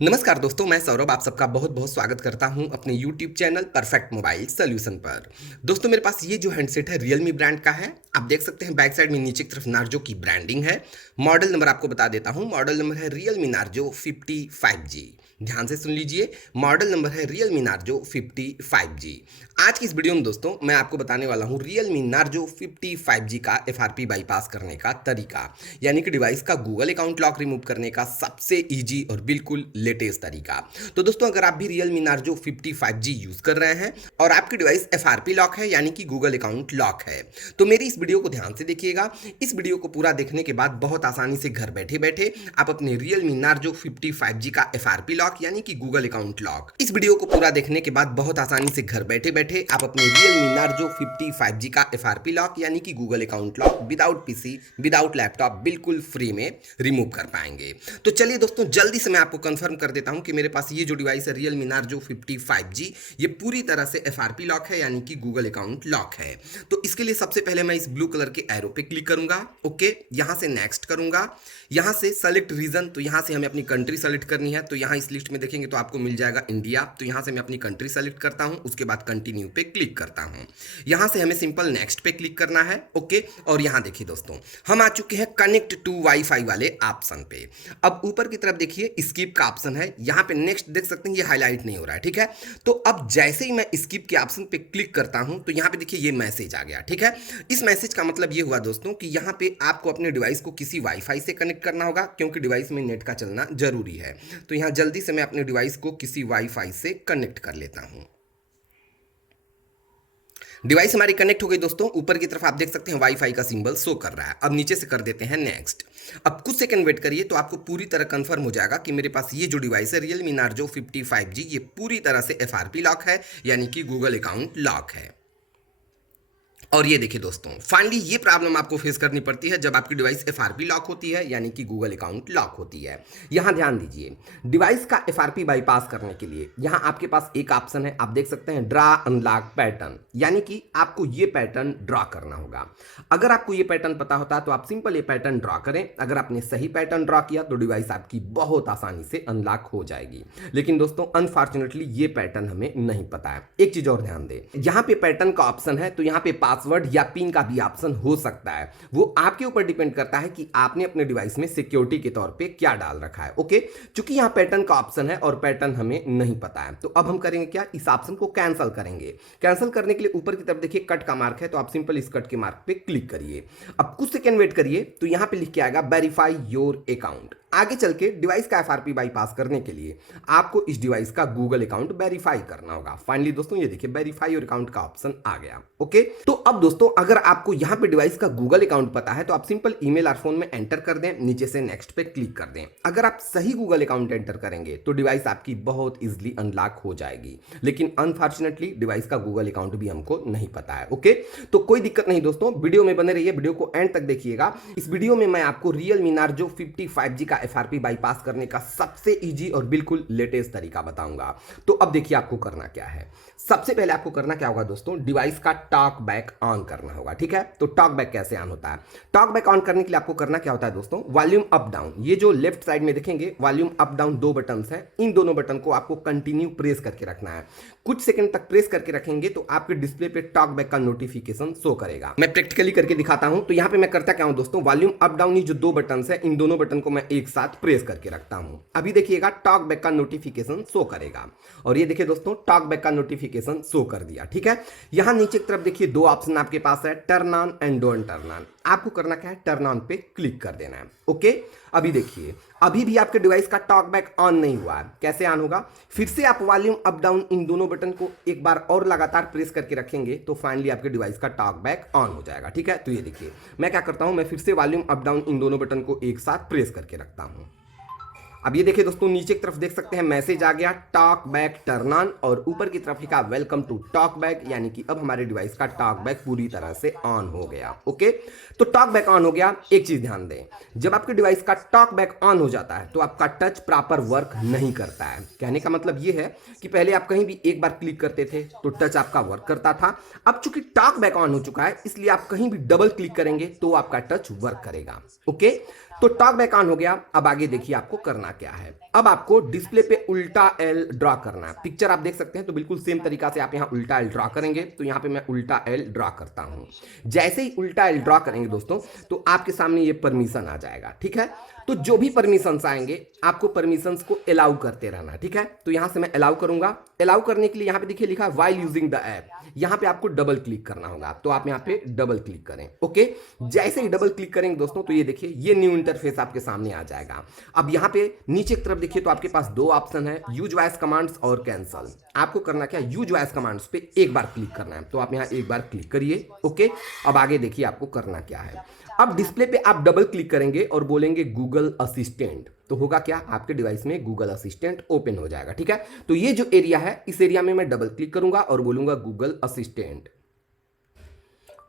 नमस्कार दोस्तों, मैं सौरभ आप सबका बहुत बहुत स्वागत करता हूं अपने YouTube channel perfect mobile solution पर। दोस्तों मेरे पास ये जो हैंडसेट है Realme ब्रांड का है। आप देख सकते हैं बैक साइड में नीचे की तरफ नार्जो की ब्रांडिंग है। मॉडल नंबर आपको बता देता हूं, मॉडल नंबर है Realme नार्जो 55G। ध्यान से सुन लीजिए, मॉडल नंबर है Realme नार्जो 55G। आज की इस वीडियो में दोस्तों मैं आपको बताने वाला हूं Realme नार्जो 55G का FRP बाईपास करने का तरीका, यानी कि डिवाइस का गूगल अकाउंट लॉक रिमूव करने का सबसे इजी और बिल्कुल लेटेस्ट तरीका। तो दोस्तों अगर आप भी Realme नार्जो 55G यूज कर रहे हैं और आपकी डिवाइस FRP लॉक है यानी कि गूगल अकाउंट लॉक है, तो मेरी इस वीडियो को ध्यान से देखिएगा। इस वीडियो को पूरा देखने के बाद बहुत आसानी से घर बैठे बैठे आप अपने Realme नार्जो 55G का FRP लॉक यानी कि गूगल अकाउंट लॉक, इस वीडियो को पूरा देखने के बाद बहुत आसानी से घर बैठे बैठे आप अपने Realme नार्जो 55G का FRP लॉक यानी कि Google account lock without PC without laptop बिल्कुल फ्री में रिमूव कर पाएंगे। तो चलिए दोस्तों जल्दी से मैं आपको कंफर्म कर देता हूं कि मेरे पास ये जो डिवाइस है Realme नार्जो 55G ये पूरी तरह से FRP लॉक है यानी कि गूगल अकाउंट लॉक है। तो इसके लिए सबसे पहले मैं इस ब्लू कलर के एरो पे क्लिक करूंगा। ओके, यहां से नेक्स्ट करूंगा, यहां से सेलेक्ट रीजन, तो यहां से हमें अपनी कंट्री सेलेक्ट करनी है। तो यहां इस लिस्ट में देखेंगे तो आपको मिल जाएगा इंडिया। तो यहां से मैं अपनी कंट्री सेलेक्ट करता हूं, उसके बाद कंटिन्यू पे क्लिक करता हूं। यहां से हमें सिंपल नेक्स्ट पे क्लिक करना है। ओके, और यहां देखिए दोस्तों हम आ चुके हैं कनेक्ट टू वाईफाई वाले ऑप्शन पे। अब ऊपर की तरफ देखिए स्किप का ऑप्शन है, यहां पे नेक्स्ट देख सकते हैं ये हाईलाइट नहीं हो रहा है, ठीक है। तो अब जैसे ही मैं स्किप के ऑप्शन पे क्लिक करता हूं तो यहां पे देखिए ये मैसेज आ गया, ठीक है। इस मैसेज का मतलब ये हुआ दोस्तों कि यहां पे आपको अपने डिवाइस को किसी वाईफाई से कनेक्ट करना होगा, क्योंकि डिवाइस में नेट का चलना जरूरी है। तो यहां जल्दी से मैं अपने डिवाइस को किसी वाईफाई से कनेक्ट कर लेता हूं। डिवाइस हमारी कनेक्ट हो गई दोस्तों। ऊपर की तरफ आप देख सकते हैं वाईफाई का सिंबल शो कर रहा है। अब नीचे से कर देते हैं नेक्स्ट। अब कुछ सेकंड वेट करिए तो आपको पूरी तरह कंफर्म हो जाएगा कि मेरे पास ये जो डिवाइस है Realme नार्जो 55G ये पूरी तरह से FRP लॉक है यानी कि गूगल अकाउंट लॉक है। और ये देखिए दोस्तों फाइनली ये प्रॉब्लम आपको फेस करनी पड़ती है जब आपकी डिवाइस FRP लॉक होती है यानी कि गूगल अकाउंट लॉक होती है। यहां ध्यान दीजिए, डिवाइस का FRP बाईपास करने के लिए यहां आपके पास एक ऑप्शन है, आप देख सकते हैं ड्रा अनलॉक पैटर्न, यानी कि आपको ये पैटर्न ड्रॉ करना होगा। अगर आपको ये पैटर्न पता होता है तो आप सिंपल ये पैटर्न ड्रॉ करें। अगर आपने सही पैटर्न ड्रॉ किया तो डिवाइस आपकी बहुत आसानी से अनलॉक हो जाएगी। लेकिन दोस्तों अनफॉर्चुनेटली ये पैटर्न हमें नहीं पता है। एक चीज और ध्यान दें, यहां पे पैटर्न का ऑप्शन है तो यहां पे पासवर्ड या पिन का भी ऑप्शन हो सकता है। वो आपके ऊपर डिपेंड करता है कि आपने अपने डिवाइस में सिक्योरिटी के तौर पे क्या डाल रखा है। ओके, चूंकि यहां पैटर्न का ऑप्शन है और पैटर्न हमें नहीं पता है तो अब हम करेंगे क्या, इस ऑप्शन को कैंसिल करेंगे। कैंसिल करने के लिए ऊपर की तरफ देखिए कट का मार्क है, तो आप सिंपल इस कट के मार्क पे क्लिक करिए। अब कुछ सेकंड वेट करिए तो यहां पे लिख के आएगा वेरीफाई योर अकाउंट। आगे चल के डिवाइस का FRP बाईपास करने के लिए आपको इस डिवाइस का गूगल अकाउंट वेरीफाई करना होगा। फाइनली दोस्तों ये देखिए वेरीफाई योर अकाउंट का ऑप्शन आ गया। ओके, तो अब दोस्तों अगर आपको यहां पे डिवाइस का गूगल अकाउंट पता है तो आप सिंपल ईमेल और फोन में एंटर कर दें, नीचे से नेक्स्ट पे क्लिक कर दें। अगर आप सही गूगल अकाउंट एंटर करेंगे तो डिवाइस आपकी बहुत इजिली अनलॉक हो जाएगी। लेकिन अनफॉर्चुनेटली डिवाइस का गूगल अकाउंट भी हमको नहीं पता है। ओके, तो कोई दिक्कत नहीं दोस्तों, वीडियो में बने रहिए, वीडियो को एंड तक देखिएगा। इस वीडियो में मैं आपको Realme नार्जो 55G का FRP बाईपास करने का सबसे इजी और बिल्कुल लेटेस्ट तरीका बताऊंगा। तो अब देखिए आपको करना क्या है। सबसे पहले आपको करना क्या होगा दोस्तों, डिवाइस का टॉक बैक ऑन करना होगा, ठीक है। तो टॉक बैक कैसे ऑन होता है, टॉक बैक ऑन करने के लिए आपको करना क्या होता है दोस्तों, वॉल्यूम अप डाउन, ये जो लेफ्ट साइड में देखेंगे वॉल्यूम अप डाउन दो बटन है, इन दोनों बटन को आपको कंटिन्यू प्रेस करके रखना है। कुछ सेकंड तक प्रेस करके रखेंगे तो आपके डिस्प्ले पे टॉक बैक का नोटिफिकेशन शो करेगा। मैं प्रैक्टिकली करके दिखाता हूं। तो यहां पे मैं करता क्या हूं दोस्तों, वॉल्यूम अप डाउन, ये जो दो बटन है इन दोनों बटन को मैं एक साथ प्रेस करके रखता हूं। अभी देखिएगा टॉक बैक का नोटिफिकेशन शो करेगा और ये देखिए दोस्तों टॉक बैक का नोटिफिकेशन शो कर दिया, ठीक है। यहां नीचे की तरफ देखिए दो ऑप्शन आपके पास है, turn on and don't turn on. आपको करना क्या है, टर्न ऑन पे क्लिक कर देना है। ओके, अभी देखिए अभी भी आपके डिवाइस का टॉक बैक ऑन नहीं हुआ है। कैसे ऑन होगा, फिर से आप वॉल्यूम अप डाउन इन दोनों बटन को एक बार और लगातार प्रेस करके रखेंगे तो फाइनली आपके डिवाइस का टॉक बैक ऑन हो जाएगा, ठीक है। तो ये देखिए मैं क्या करता हूं, मैं फिर से वॉल्यूम अप डाउन इन दोनों बटन को एक साथ प्रेस करके रखता हूं। अब ये देखिए दोस्तों नीचे की तरफ देख सकते हैं मैसेज आ गया टॉक बैक टर्न ऑन और ऊपर की तरफ लिखा वेलकम टू टॉक बैक, यानी कि अब हमारे डिवाइस का टॉक बैक पूरी तरह से ऑन हो गया। ओके, तो टॉक बैक ऑन हो गया। एक चीज ध्यान दें, जब आपके डिवाइस का टॉक बैक ऑन हो जाता है तो आपका टच प्रॉपर वर्क नहीं करता है। कहने का मतलब ये है कि पहले आप कहीं भी एक बार क्लिक करते थे तो टच आपका वर्क करता था। अब चूंकि टॉक बैक ऑन हो चुका है इसलिए आप कहीं भी डबल क्लिक करेंगे तो आपका टच वर्क करेगा। ओके, तो टॉक बैक ऑन हो गया। अब आगे देखिए आपको करना क्या है, अब आपको डिस्प्ले पे उल्टा एल ड्रॉ करना है। पिक्चर आप देख सकते हैं, तो बिल्कुल सेम तरीका से आप यहाँ उल्टा एल ड्रॉ करेंगे। तो यहाँ पे मैं उल्टा एल ड्रॉ करता हूँ। जैसे ही उल्टा एल ड्रॉ करेंगे दोस्तों, तो आपके सामने ये परमिशन आ जाएगा। ठीक है, तो जो भी परमिशंस आएंगे आपको परमिशंस को अलाउ करते रहना। ठीक है, तो यहाँ से मैं अलाउ करूंगा। अलाउ करने के लिए यहाँ पे देखिए लिखा है व्हाइल यूजिंग द ऐप, यहाँ पे आपको डबल क्लिक करना होगा। तो आप यहाँ पे डबल क्लिक करें। ओके, जैसे ही डबल क्लिक करेंगे दोस्तों, तो ये देखिए ये न्यू इंटरफेस आपके सामने आ जाएगा। अब यहाँ पे नीचे की तरफ देखिए, तो आपके पास दो ऑप्शन है, यूज वॉइस कमांड्स और कैंसल। आपको करना क्या है, यूज वॉइस कमांड्स पे एक बार क्लिक करना है। तो आप यहाँ एक बार क्लिक करिए। ओके, अब आगे देखिए आपको करना क्या है। अब डिस्प्ले पे आप डबल क्लिक करेंगे और बोलेंगे गूगल असिस्टेंट, तो होगा क्या, आपके डिवाइस में गूगल असिस्टेंट ओपन हो जाएगा। ठीक है, तो ये जो एरिया है, इस एरिया में मैं डबल क्लिक करूंगा और बोलूंगा गूगल असिस्टेंट,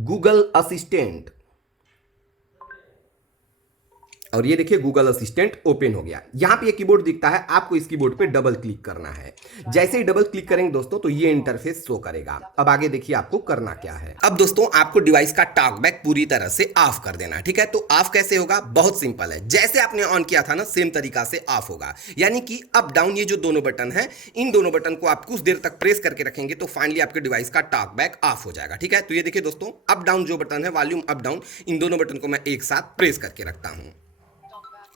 गूगल असिस्टेंट, और ये देखिए गूगल असिस्टेंट ओपन हो गया। यहां पे ये कीबोर्ड दिखता है, आपको इस कीबोर्ड पे डबल क्लिक करना है। जैसे ही डबल क्लिक करेंगे दोस्तों, तो ये इंटरफेस शो करेगा। अब आगे देखिए आपको करना क्या है। अब दोस्तों आपको डिवाइस का टॉकबैक पूरी तरह से ऑफ कर देना है। ठीक है, तो ऑफ कैसे होगा, बहुत सिंपल है। जैसे आपने ऑन किया था ना, सेम तरीका से ऑफ होगा। यानी कि अप डाउन ये जो दोनों बटन है, इन दोनों बटन को आप कुछ देर तक प्रेस करके रखेंगे, तो फाइनली आपके डिवाइस का टॉकबैक ऑफ हो जाएगा। ठीक है, तो ये देखिए दोस्तों, अप डाउन जो बटन है, वॉल्यूम अप डाउन, इन दोनों बटन को मैं एक साथ प्रेस करके रखता हूं।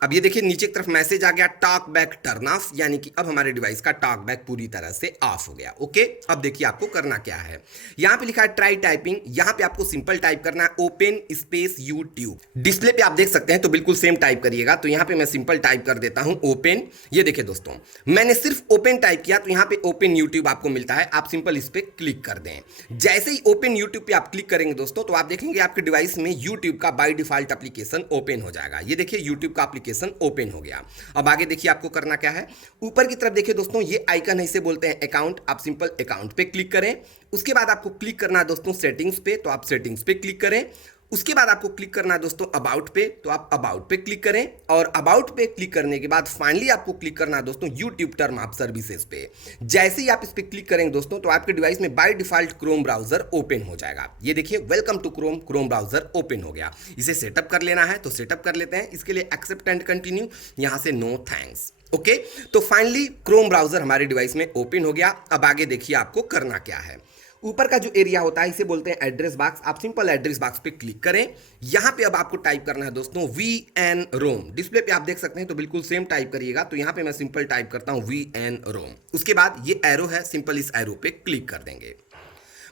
अब ये देखिए नीचे की तरफ मैसेज आ गया, टॉक बैक टर्न ऑफ, यानी कि अब हमारे डिवाइस का टॉक बैक पूरी तरह से ऑफ हो गया। ओके, अब देखिए आपको करना क्या है। यहाँ पे लिखा है ट्राई टाइपिंग, यहाँ पे आपको सिंपल टाइप करना है, ओपन स्पेस यूट्यूब। डिस्प्ले पे आप देख सकते हैं, तो बिल्कुल सेम टाइप करिएगा। तो यहाँ पे मैं सिंपल टाइप कर देता हूँ ओपन। ये देखिए दोस्तों, मैंने सिर्फ ओपन टाइप किया, तो यहाँ पे ओपन यूट्यूब आपको मिलता है। आप सिंपल इस पर क्लिक कर दें। जैसे ही ओपन यूट्यूब पे आप क्लिक करेंगे दोस्तों, तो आप देखेंगे आपके डिवाइस में यूट्यूब का बाय डिफॉल्ट एप्लीकेशन ओपन हो जाएगा। ये देखिए यूट्यूब का ओपन हो गया। अब आगे देखिए आपको करना क्या है। ऊपर की तरफ देखिए दोस्तों, ये आइकन है, इसे बोलते हैं अकाउंट। आप सिंपल अकाउंट पे क्लिक करें। उसके बाद आपको क्लिक करना है दोस्तों सेटिंग्स पे, तो आप सेटिंग्स पे क्लिक करें। उसके बाद आपको क्लिक करना है दोस्तों अबाउट पे, तो आप अबाउट पे क्लिक करें। और अबाउट पे क्लिक करने के बाद फाइनली आपको क्लिक करना है दोस्तों यूट्यूब टर्म ऑफ सर्विसेज पे। जैसे ही आप इस पे क्लिक करेंगे दोस्तों, तो आपके डिवाइस में by default Chrome browser open हो जाएगा। ये देखिए welcome to Chrome, Chrome browser open हो गया। इसे सेटअप कर लेना है, तो सेटअप कर लेते हैं। इसके लिए एक्सेप्ट एंड कंटिन्यू, यहां से नो थैंक्स। ओके, तो फाइनली क्रोम ब्राउजर हमारे डिवाइस में ओपन हो गया। अब आगे देखिए आपको करना क्या है। ऊपर का जो एरिया होता है, इसे बोलते हैं एड्रेस बॉक्स। आप सिंपल एड्रेस बॉक्स पे क्लिक करें। यहां पे अब आपको टाइप करना है दोस्तों VN रोम। डिस्प्ले पे आप देख सकते हैं, तो बिल्कुल सेम टाइप करिएगा। तो यहां पे मैं सिंपल टाइप करता हूं VN रोम। उसके बाद ये एरो है, सिंपल इस एरो पे क्लिक कर देंगे।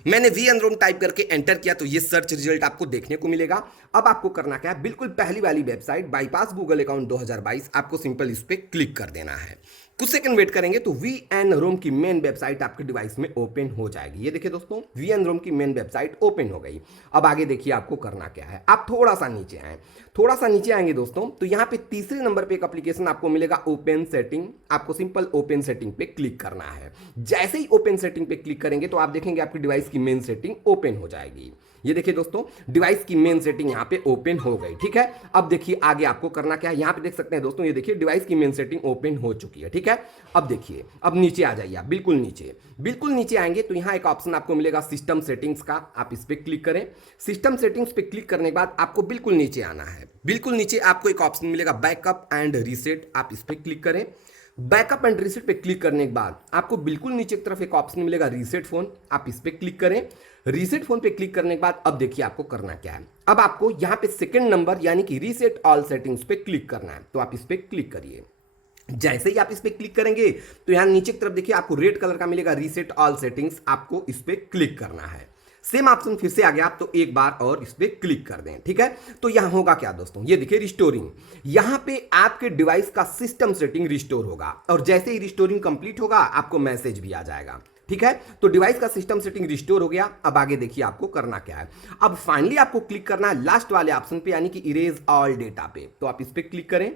मैंने VN रोम टाइप करके एंटर किया, तो ये सर्च रिजल्ट आपको देखने को मिलेगा। अब आपको करना क्या है, बिल्कुल पहली वाली वेबसाइट बाईपास गूगल अकाउंट 2022, आपको सिंपल इस पे क्लिक कर देना है। कुछ सेकंड वेट करेंगे, तो VN रोम की मेन वेबसाइट आपके डिवाइस में ओपन हो जाएगी। ये देखिए दोस्तों, VN रोम की मेन वेबसाइट ओपन हो गई। अब आगे देखिए आपको करना क्या है। आप थोड़ा सा नीचे आए, थोड़ा सा नीचे आएंगे दोस्तों, तो यहाँ पे तीसरे नंबर पे एक एप्लीकेशन आपको मिलेगा ओपन सेटिंग। आपको सिंपल ओपन सेटिंग पे क्लिक करना है। जैसे ही ओपन सेटिंग पे क्लिक करेंगे, तो आप देखेंगे आपकी डिवाइस की मेन सेटिंग ओपन हो जाएगी। ये देखिए दोस्तों, डिवाइस की मेन सेटिंग यहाँ पे ओपन हो गई। ठीक है, अब देखिए आगे आपको करना क्या है। यहाँ पे देख सकते हैं दोस्तों, ये देखिए डिवाइस की मेन सेटिंग ओपन हो चुकी है। ठीक है, अब देखिए, अब नीचे आ जाइए आप, बिल्कुल नीचे, बिल्कुल नीचे आएंगे, तो यहाँ एक ऑप्शन आपको मिलेगा सिस्टम सेटिंग्स का। आप इस पर क्लिक करें। सिस्टम सेटिंग्स पे क्लिक करने के बाद आपको बिल्कुल नीचे आना है। बिल्कुल नीचे आपको एक ऑप्शन मिलेगा बैकअप एंड रीसेट। आप इस पर क्लिक करें। बैकअप एंड रीसेट पे क्लिक करने के बाद आपको बिल्कुल नीचे की तरफ एक ऑप्शन मिलेगा रीसेट फोन। आप इस पे क्लिक करें। रीसेट फोन पे क्लिक करने के बाद अब देखिए आपको करना क्या है। अब आपको यहाँ पे सेकंड नंबर यानी कि रीसेट ऑल सेटिंग्स पे क्लिक करना है। तो आप इस पे क्लिक करिए। जैसे ही आप इस पे क्लिक करेंगे, तो यहाँ नीचे की तरफ देखिए आपको रेड कलर का मिलेगा रीसेट ऑल सेटिंग्स। आपको इस पे क्लिक करना है। सेम ऑप्शन फिर से आ गया, आप तो एक बार और इस पे क्लिक कर दें। ठीक है, तो यहां होगा क्या दोस्तों, ये देखिए रिस्टोरिंग। यहां पे आपके डिवाइस का सिस्टम सेटिंग रिस्टोर होगा, और जैसे ही रिस्टोरिंग कंप्लीट होगा, आपको मैसेज भी आ जाएगा। ठीक है, तो डिवाइस का सिस्टम सेटिंग रिस्टोर हो गया। अब आगे देखिए आपको करना क्या है। अब फाइनली आपको क्लिक करना है लास्ट वाले ऑप्शन पे, यानी कि इरेज ऑल डेटा पे। तो आप इस पे क्लिक करें।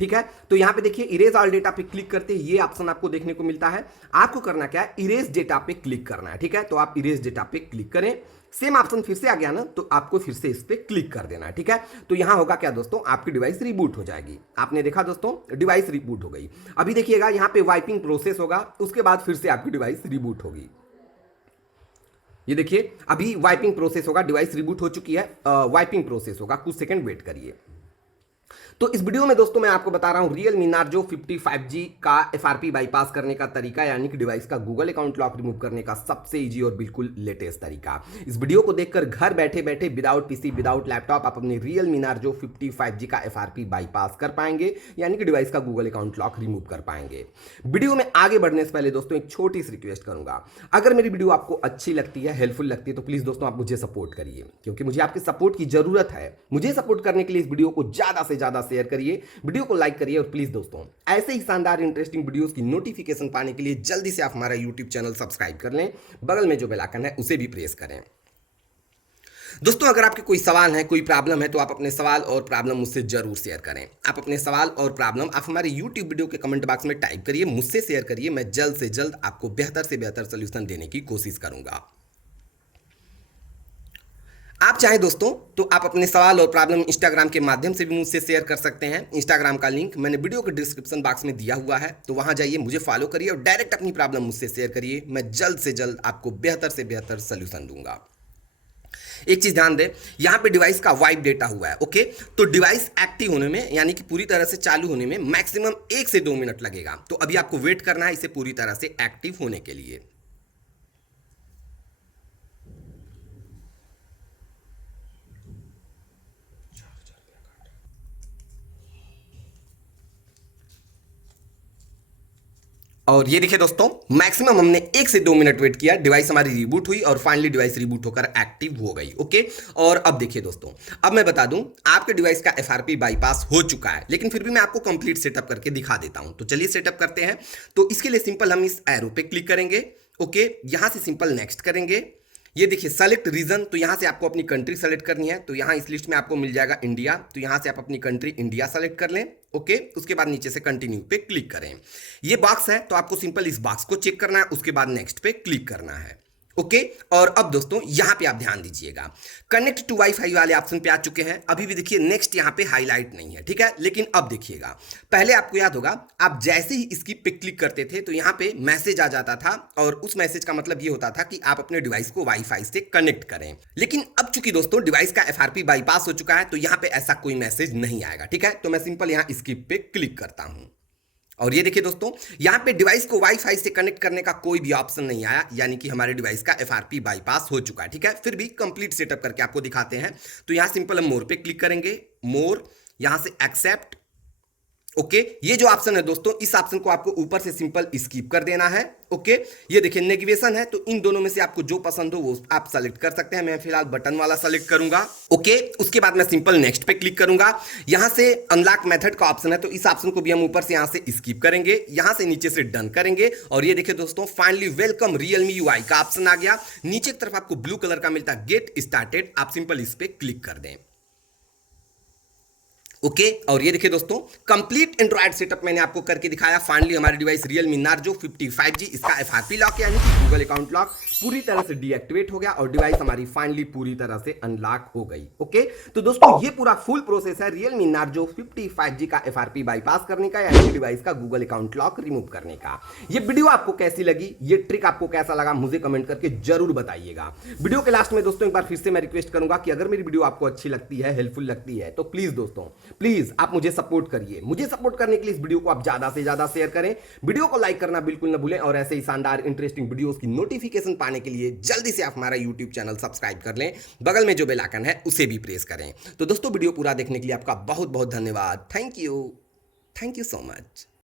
ठीक है, तो यहां पे देखिए इरेज ऑल डेटा पे क्लिक करते ही ये ऑप्शन आपको देखने को मिलता है। आपको करना क्या है, इरेज डेटा पे क्लिक करना है। ठीक है, तो आप इरेज डेटा पे क्लिक करें। सेम ऑप्शन फिर से आ गया ना, तो आपको फिर से इस पे क्लिक कर देना है। ठीक है, तो यहां होगा क्या दोस्तों, आपकी डिवाइस रिबूट हो जाएगी। आपने देखा दोस्तों, डिवाइस रिबूट हो गई। अभी देखिएगा यहां पे वाइपिंग प्रोसेस होगा, उसके बाद फिर से आपकी डिवाइस रिबूट होगी। ये देखिए अभी वाइपिंग प्रोसेस होगा, डिवाइस रिबूट हो चुकी है, वाइपिंग प्रोसेस होगा, कुछ सेकंड वेट करिए। तो इस वीडियो में दोस्तों मैं आपको बता रहा हूं Realme Narzo 55G का FRP बाईपास करने का तरीका, यानी कि डिवाइस का गूगल अकाउंट लॉक रिमूव करने का सबसे इजी और बिल्कुल लेटेस्ट तरीका। इस वीडियो को देखकर घर बैठे बैठे विदाउट पीसी विदाउट लैपटॉप आप अपने Realme Narzo 55G का FRP बाईपास कर पाएंगे, यानी कि डिवाइस का गूगल अकाउंट लॉक रिमूव कर पाएंगे। वीडियो में आगे बढ़ने से पहले दोस्तों एक छोटी सी रिक्वेस्ट करूंगा, अगर मेरी वीडियो आपको अच्छी लगती है, हेल्पफुल लगती है, तो प्लीज दोस्तों आप मुझे सपोर्ट करिए, क्योंकि मुझे आपके सपोर्ट की जरूरत है। मुझे सपोर्ट करने के लिए इस वीडियो को ज्यादा से ज्यादा शेयर करिए, वीडियो को लाइक करिए और प्लीज दोस्तों ऐसे ही शानदार इंटरेस्टिंग वीडियोस की नोटिफिकेशन पाने के लिए जल्दी से आप हमारा यूट्यूब चैनल सब्सक्राइब कर लें, बगल में जो बेल आइकन है उसे भी प्रेस करें। दोस्तों अगर आपके कोई सवाल है, कोई प्रॉब्लम है, तो आप अपने सवाल और प्रॉब्लम मुझसे जरूर शेयर करें। आप अपने सवाल और प्रॉब्लम आप हमारे यूट्यूब वीडियो के कमेंट बॉक्स में टाइप करिए, मुझसे शेयर करिए। मैं जल्द से जल्द आपको बेहतर से बेहतर सोल्यूशन देने की कोशिश करूंगा। आप चाहे दोस्तों तो आप अपने सवाल और प्रॉब्लम इंस्टाग्राम के माध्यम से भी मुझसे शेयर कर सकते हैं। इंस्टाग्राम का लिंक मैंने वीडियो के डिस्क्रिप्शन बॉक्स में दिया हुआ है, तो वहां जाइए, मुझे फॉलो करिए और डायरेक्ट अपनी प्रॉब्लम मुझसे शेयर करिए। मैं जल्द से जल्द आपको बेहतर से बेहतर सोल्यूशन दूंगा। एक चीज ध्यान दें, यहां पे डिवाइस का वाइप डेटा हुआ है, ओके। तो डिवाइस एक्टिव होने में, यानी कि पूरी तरह से चालू होने में मैक्सिमम 1 से 2 मिनट लगेगा। तो अभी आपको वेट करना है इसे पूरी तरह से एक्टिव होने के लिए। और ये देखिए दोस्तों, मैक्सिमम हमने 1 से 2 मिनट वेट किया, डिवाइस हमारी रिबूट हुई और फाइनली डिवाइस रिबूट होकर एक्टिव हो गई, ओके। और अब देखिए दोस्तों, अब मैं बता दूं आपके डिवाइस का FRP बाईपास हो चुका है, लेकिन फिर भी मैं आपको कंप्लीट सेटअप करके दिखा देता हूं। तो चलिए सेटअप करते हैं। तो इसके लिए सिंपल हम इस एरो पे क्लिक करेंगे, ओके। यहां से सिंपल नेक्स्ट करेंगे। ये देखिए सेलेक्ट रीजन, तो यहां से आपको अपनी कंट्री सेलेक्ट करनी है। तो यहां इस लिस्ट में आपको मिल जाएगा इंडिया, तो यहां से आप अपनी कंट्री इंडिया सेलेक्ट कर लें, ओके। उसके बाद नीचे से कंटिन्यू पे क्लिक करें। ये बॉक्स है तो आपको सिंपल इस बॉक्स को चेक करना है, उसके बाद नेक्स्ट पे क्लिक करना है, ओके। और अब दोस्तों यहां पे आप ध्यान दीजिएगा, कनेक्ट टू वाईफाई वाले ऑप्शन पे आ चुके हैं। अभी भी देखिए नेक्स्ट यहां पे हाईलाइट नहीं है, ठीक है। लेकिन अब देखिएगा, पहले आपको याद होगा आप जैसे ही इसकी पे क्लिक करते थे तो यहां पे मैसेज आ जाता था, और उस मैसेज का मतलब ये होता था कि आप अपने डिवाइस को वाईफाई से कनेक्ट करें। लेकिन अब चूंकि दोस्तों डिवाइस का FRP बाईपास हो चुका है, तो यहां पे ऐसा कोई मैसेज नहीं आएगा, ठीक है। तो मैं सिंपल यहां स्किप पे क्लिक करता हूं, और ये देखिए दोस्तों, यहां पे डिवाइस को वाईफाई से कनेक्ट करने का कोई भी ऑप्शन नहीं आया, यानी कि हमारे डिवाइस का FRP बाईपास हो चुका है, ठीक है। फिर भी कंप्लीट सेटअप करके आपको दिखाते हैं। तो यहां सिंपल हम मोर पे क्लिक करेंगे, मोर, यहां से एक्सेप्ट, ओके। ये जो ऑप्शन है दोस्तों, इस ऑप्शन को आपको ऊपर से सिंपल स्किप कर देना है, ओके। ये देखिए नेविगेशन है, तो इन दोनों में से आपको जो पसंद हो वो आप सेलेक्ट कर सकते हैं। मैं फिलहाल बटन वाला सेलेक्ट करूंगा, ओके। उसके बाद मैं सिंपल नेक्स्ट पे क्लिक करूंगा। यहां से अनलॉक मेथड का ऑप्शन है, तो इस ऑप्शन को भी हम ऊपर से यहां से स्किप करेंगे, यहां से नीचे से डन करेंगे। और ये देखिए दोस्तों, फाइनली वेलकम Realme UI का ऑप्शन आ गया। नीचे की तरफ आपको ब्लू कलर का मिलता है गेट स्टार्टेड, आप सिंपल इस पे क्लिक कर दें, ओके। और ये देखिए दोस्तों, कंप्लीट एंड्रॉइड सेटअप मैंने आपको करके दिखाया। फाइनली हमारी डिवाइस Realme Narzo 55G, इसका FRP लॉक यानी कि गूगल अकाउंट लॉक पूरी तरह से डीएक्टिवेट हो गया और डिवाइस हमारी फाइनली पूरी तरह से अनलॉक हो गई, ओके। तो दोस्तों ये पूरा फुल प्रोसेस है Realme Narzo 55G का FRP बाईपास करने का, यानी कि डिवाइस का गूगल अकाउंट लॉक रिमूव करने का। ये वीडियो आपको कैसी लगी, ये ट्रिक आपको कैसा लगा, मुझे कमेंट करके जरूर बताइएगा। वीडियो के लास्ट में दोस्तों एक बार फिर से मैं रिक्वेस्ट करूंगा कि अगर मेरी वीडियो आपको अच्छी लगती है, हेल्पफुल लगती है, तो प्लीज दोस्तों प्लीज आप मुझे सपोर्ट करिए। मुझे सपोर्ट करने के लिए इस वीडियो को आप ज्यादा से ज्यादा शेयर करें, वीडियो को लाइक करना बिल्कुल ना भूलें, और ऐसे ही शानदार इंटरेस्टिंग वीडियोस की नोटिफिकेशन पाने के लिए जल्दी से आप हमारा यूट्यूब चैनल सब्सक्राइब कर लें, बगल में जो बेल आइकन है उसे भी प्रेस करें। तो दोस्तों वीडियो पूरा देखने के लिए आपका बहुत बहुत धन्यवाद। Thank you so much.